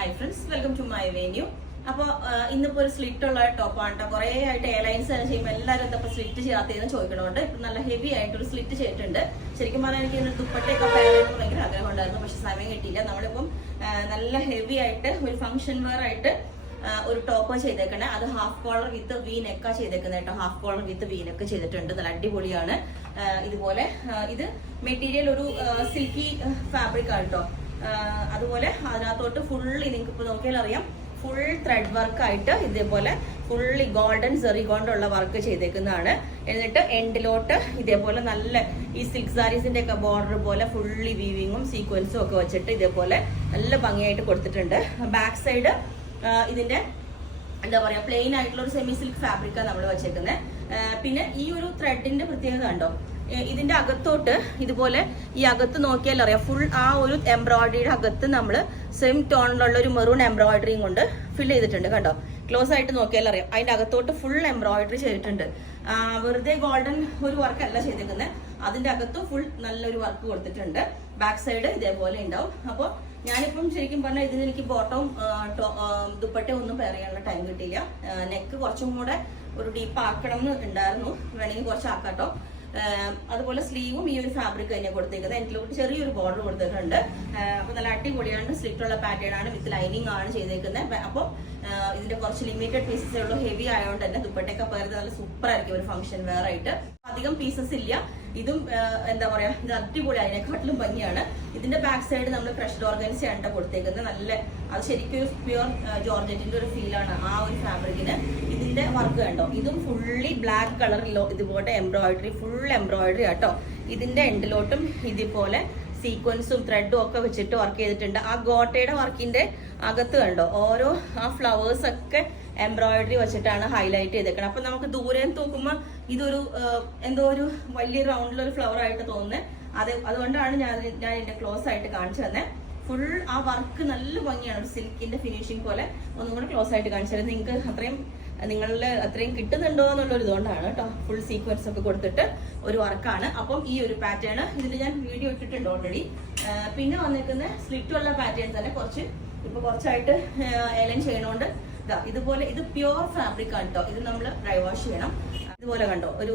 Hi friends, welcome to my venue. അപ്പോൾ ഇന്നിപ്പോ ഒരു സ്ലിറ്റ് ഉള്ള ടോപ്പാണ് കേട്ടോ. കുറേ ആയിട്ട് എയർലൈൻസ് തന്നെ ചെയ്യുമ്പോൾ എല്ലാവരും എന്താ സ്ലിറ്റ് ചെയ്യാത്തതെന്ന് ചോദിക്കണോണ്ട് ഇപ്പം നല്ല ഹെവി ആയിട്ട് ഒരു സ്ലിറ്റ് ചെയ്തിട്ടുണ്ട്. ശരിക്കും പറഞ്ഞാൽ എനിക്ക് ഇതിന് ദുപ്പട്ടയൊക്കെ പേരെന്ന് ഭയങ്കര ആഗ്രഹം ഉണ്ടായിരുന്നു, പക്ഷെ സമയം കിട്ടിയില്ല. നമ്മളിപ്പം നല്ല ഹെവി ആയിട്ട് ഒരു ഫംഗ്ഷൻ വെയർ ആയിട്ട് ഒരു ടോപ്പ് ചെയ്തേക്കണേ. അത് ഹാഫ് കോളർ വിത്ത് വി നെക്കാ ചെയ്തേക്കുന്നത് കേട്ടോ. ഹാഫ് കോളർ വിത്ത് വി നെക്ക് ചെയ്തിട്ടുണ്ട്, നല്ല അടിപൊളിയാണ്. ഇതുപോലെ ഇത് മെറ്റീരിയൽ ഒരു സിൽക്കി ഫാബ്രിക് ആണ് കേട്ടോ. അതുപോലെ അതിനകത്തോട്ട് ഫുള്ളി നിങ്ങൾക്ക് ഇപ്പോൾ നോക്കിയാൽ അറിയാം, ഫുൾ ത്രെഡ് വർക്ക് ആയിട്ട് ഇതേപോലെ ഫുള്ളി ഗോൾഡൻ സെറി കൊണ്ടുള്ള വർക്ക് ചെയ്തേക്കുന്നതാണ്. എന്നിട്ട് എൻഡിലോട്ട് ഇതേപോലെ നല്ല ഈ സിൽക്ക് സാരീസിന്റെ ഒക്കെ ബോർഡർ പോലെ ഫുള്ളി വീവിങ്ങും സീക്വൻസും ഒക്കെ വെച്ചിട്ട് ഇതേപോലെ നല്ല ഭംഗിയായിട്ട് കൊടുത്തിട്ടുണ്ട്. ബാക്ക് സൈഡ് ഇതിന്റെ എന്താ പറയാ, പ്ലെയിൻ ആയിട്ടുള്ള ഒരു സെമി സിൽക്ക് ഫാബ്രിക്കാണ് നമ്മൾ വെച്ചേക്കുന്നത്. പിന്നെ ഈ ഒരു ത്രെഡിന്റെ പ്രത്യേകത കണ്ടോ, ഇതിന്റെ അകത്തോട്ട് ഇതുപോലെ ഈ അകത്ത് നോക്കിയാൽ അറിയാം, ഫുൾ ആ ഒരു എംബ്രോയിഡറിയുടെ അകത്ത് നമ്മൾ സെയിം ടോണിലുള്ള ഒരു മെറൂൺ എംബ്രോയിഡറിയും കൊണ്ട് ഫിൽ ചെയ്തിട്ടുണ്ട് കണ്ടോ. ക്ലോസ് ആയിട്ട് നോക്കിയാൽ അറിയാം, അതിന്റെ അകത്തോട്ട് ഫുൾ എംബ്രോയിഡറി ചെയ്തിട്ടുണ്ട്. വെറുതെ ഗോൾഡൻ ഒരു വർക്ക് അല്ല ചെയ്തേക്കുന്നത്, അതിന്റെ അകത്തും ഫുൾ നല്ലൊരു വർക്ക് കൊടുത്തിട്ടുണ്ട്. ബാക്ക് സൈഡ് ഇതേപോലെ ഉണ്ടാവും. അപ്പോൾ ഞാനിപ്പം ശരിക്കും പറഞ്ഞാൽ ഇതിന് എനിക്ക് ബോട്ടവും ദുപ്പട്ട ഒന്നും പെയർ ചെയ്യാനുള്ള ടൈം കിട്ടിയില്ല. നെക്ക് കുറച്ചും കൂടെ ഒരു ഡീപ്പ് ആക്കണം എന്ന് ഉണ്ടായിരുന്നു, വേണമെങ്കിൽ കുറച്ച് ആക്കാട്ടോ. അതുപോലെ സ്ലീവും ഈ ഒരു ഫാബ്രിക് തന്നെ കൊടുത്തേക്കുന്നത്. എനിക്ക് ചെറിയൊരു ബോർഡർ കൊടുത്തിട്ടുണ്ട്. അപ്പൊ നല്ല അടിപൊളിയാണ്, സ്ലിറ്റ് ഉള്ള പാറ്റേൺ ആണ്, വിത്ത് ലൈനിങ് ആണ് ചെയ്തേക്കുന്നത്. അപ്പോൾ ഇതിന്റെ കുറച്ച് ലിമിറ്റഡ് പീസസേ ഉള്ളൂ. ഹെവി ആയതുകൊണ്ട് തന്നെ ദുപ്പട്ടയൊക്കെ പേർത്ത് നല്ല സൂപ്പർ ആയിരിക്കും ഒരു ഫംഗ്ഷൻ വെയർ ആയിട്ട്. അധികം പീസസ് ഇല്ല. ഇതും എന്താ പറയാ, ഇത് അടിപൊളി, അതിനെക്കാട്ടിലും ഭംഗിയാണ്. ഇതിന്റെ ബാക്ക് സൈഡ് നമ്മൾ ക്രഷ്ഡ് ഓർഗൻസി ആണ് കൊടുത്തേക്കുന്നത്. നല്ല അത് ശരിക്കും പ്യുവർ ജോർജറ്റിന്റെ ഒരു ഫീലാണ് ആ ഒരു ഫാബ്രിക്കിന്. ഇതിന്റെ വർക്ക് കണ്ടോ, ഇതും ഫുള്ളി ബ്ലാക്ക് കളറിലോ ഇതുപോലെ എംബ്രോയിഡറി, ഫുൾ എംബ്രോയിഡറി ആട്ടോ. ഇതിന്റെ എൻഡിലോട്ടും ഇതുപോലെ സീക്വൻസും ത്രെഡും ഒക്കെ വെച്ചിട്ട് വർക്ക് ചെയ്തിട്ടുണ്ട്. ആ ഗോട്ടയുടെ വർക്കിന്റെ അകത്ത് കണ്ടോ, ഓരോ ആ ഫ്ലവേഴ്സ് ഒക്കെ എംബ്രോയിഡറി വെച്ചിട്ടാണ് ഹൈലൈറ്റ് ചെയ്തേക്കണം. അപ്പൊ നമുക്ക് ദൂരെ നോക്കുമ്പോൾ ഇതൊരു എന്തോ ഒരു വലിയ റൗണ്ടിലൊരു ഫ്ലവർ ആയിട്ട് തോന്നുന്നത്. അതുകൊണ്ടാണ് ഞാൻ ഇതിന്റെ ക്ലോസ് ആയിട്ട് കാണിച്ചു തന്നെ. ഫുൾ ആ വർക്ക് നല്ല ഭംഗിയാണ്, ഒരു സിൽക്കിന്റെ ഫിനിഷിംഗ് പോലെ. ഒന്നും കൂടെ ക്ലോസ് ആയിട്ട് കാണിച്ചു തരാം. നിങ്ങൾക്ക് നിങ്ങളിൽ അത്രയും കിട്ടുന്നുണ്ടോ എന്നുള്ളൊരു ഇതുകൊണ്ടാണ് കേട്ടോ. ഫുൾ സീക്വൻസ് ഒക്കെ കൊടുത്തിട്ട് ഒരു വർക്കാണ്. അപ്പം ഈ ഒരു പാറ്റേൺ ഇതിൽ ഞാൻ വീഡിയോ ഇട്ടിട്ടുണ്ട് ഓൾറെഡി. പിന്നെ വന്നിരിക്കുന്ന സ്ലിറ്റ് ഉള്ള പാറ്റേൺ തന്നെ കുറച്ചായിട്ട് എലൻ ചെയ്യണോണ്ട് ഇതുപോലെ, ഇത് പ്യുവർ ഫാബ്രിക് ആണ് കേട്ടോ. ഇത് നമ്മൾ ഡ്രൈ വാഷ് ചെയ്യണം. ഇതുപോലെ കണ്ടോ, ഒരു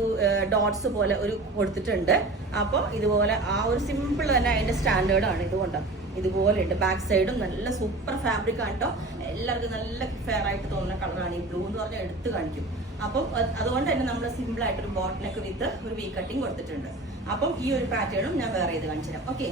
ഡോട്ട്സ് പോലെ ഒരു കൊടുത്തിട്ടുണ്ട്. അപ്പോൾ ഇതുപോലെ ആ ഒരു സിമ്പിൾ തന്നെ അതിന്റെ സ്റ്റാൻഡേർഡ് ആണ്. ഇതുകൊണ്ടോ ഇതുപോലെ ഉണ്ട്. ബാക്ക് സൈഡും നല്ല സൂപ്പർ ഫാബ്രിക് ആണ് കേട്ടോ. എല്ലാവർക്കും നല്ല ഫെയർ ആയിട്ട് തോന്നുന്ന കളറാണ്. ഈ ബ്ലൂ എന്ന് പറഞ്ഞാൽ എടുത്ത് കാണിക്കും. അപ്പം അതുകൊണ്ട് തന്നെ നമ്മൾ സിമ്പിൾ ആയിട്ടൊരു ബോട്ടിനൊക്കെ വിത്ത് ഒരു വി കട്ടിങ് കൊടുത്തിട്ടുണ്ട്. അപ്പം ഈ ഒരു പാറ്റേണും ഞാൻ വേറെ ചെയ്ത് കാണിച്ചു തരാം. ഓക്കെ,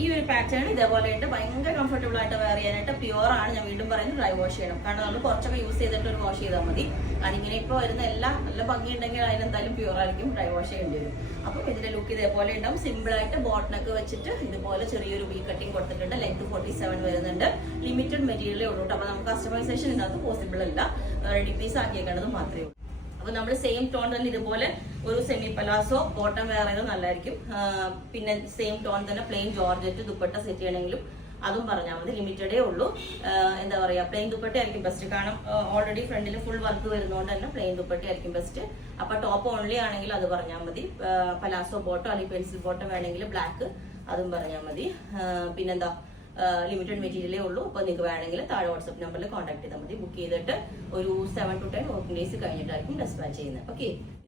ഈ ഒരു പാറ്റേൺ ഇതേപോലെ ഉണ്ട്. ഭയങ്കര കംഫർട്ടബിൾ ആയിട്ട് വെയർ ചെയ്യാനായിട്ട്. പ്യുവർ ആണ്, ഞാൻ വീണ്ടും പറയുന്നത് ഡ്രൈ വാഷ് ചെയ്യണം. കാരണം നമ്മൾ കുറച്ചൊക്കെ യൂസ് ചെയ്തിട്ട് ഒരു വാഷ് ചെയ്താൽ മതി. അതിങ്ങനെ ഇപ്പോൾ വരുന്ന എല്ലാം നല്ല ഭംഗി ഉണ്ടെങ്കിൽ അതിനെന്തായാലും പ്യുവർ ആയിരിക്കും, ഡ്രൈ വാഷ് ചെയ്യേണ്ടി വരും. അപ്പം ഇതിന്റെ ലുക്ക് ഇതേപോലെ ഉണ്ടാവും. സിമ്പിൾ ആയിട്ട് ബോട്ടിനൊക്കെ വെച്ചിട്ട് ഇതുപോലെ ചെറിയൊരു വി കട്ടിങ് കൊടുത്തിട്ടുണ്ട്. ലെങ്ത് 47 വരുന്നുണ്ട്. ലിമിറ്റഡ് മെറ്റീരിയലേ ഉള്ളൂ. അപ്പൊ നമുക്ക് കസ്റ്റമൈസേഷൻ ഇതിനകത്ത് പോസിബിൾ അല്ല, റെഡി പീസ് ആക്കിയേക്കേണ്ടത് മാത്രമേ ഉള്ളൂ. അപ്പൊ നമ്മൾ സെയിം ടോൺ തന്നെ ഇതുപോലെ ഒരു സെമി പലാസോ ബോട്ടം വേറെ നല്ലതായിരിക്കും. പിന്നെ സെയിം ടോൺ തന്നെ പ്ലെയിൻ ജോർജറ്റ് ദുപ്പട്ട സെറ്റ് ചെയ്യണമെങ്കിലും അതും പറഞ്ഞാൽ മതി. ലിമിറ്റഡേ ഉള്ളൂ. എന്താ പറയാ, പ്ലെയിൻ ദുപ്പട്ട ആയിരിക്കും ബെസ്റ്റ്. കാരണം ഓൾറെഡി ഫ്രണ്ടിൽ ഫുൾ വർക്ക് വരുന്നതുകൊണ്ട് തന്നെ പ്ലെയിൻ ദുപ്പട്ട ആയിരിക്കും ബെസ്റ്റ്. അപ്പൊ ടോപ്പ് ഓൺലി ആണെങ്കിൽ അത് പറഞ്ഞാൽ മതി. പലാസോ ബോട്ടോ അല്ലെങ്കിൽ പെൻസിൽ ബോട്ടോ വേണമെങ്കിൽ ബ്ലാക്ക് അതും പറഞ്ഞാൽ മതി. പിന്നെന്താ, ലിമിറ്റഡ് മെറ്റീരിയലേ ഉള്ളൂ. അപ്പോൾ നിങ്ങൾക്ക് വേണമെങ്കിൽ താഴെ വാട്സ്ആപ്പ് നമ്പറിൽ കോൺടാക്ട് ചെയ്താൽ മതി. ബുക്ക് ചെയ്തിട്ട് ഒരു 7 to 10 വർക്കിംഗ് ഡേയ്സ് കഴിഞ്ഞിട്ടായിരിക്കും ഡെസ്പാച്ച് ചെയ്യുന്നത്. ഓക്കെ.